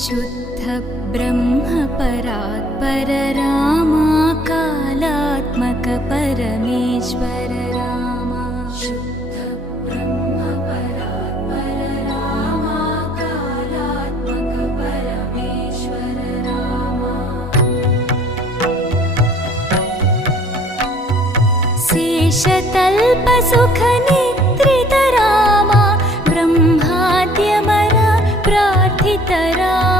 शुद्ध ब्रह्म परात्पर रामा कालात्मक परमेश्वर रामा शुद्ध ब्रह्म परात्पर रामा कालात्मक परमेश्वर रामा शेषतल्प सुख निद्रित रामा ब्रह्माद्यमर प्रार्थित रामा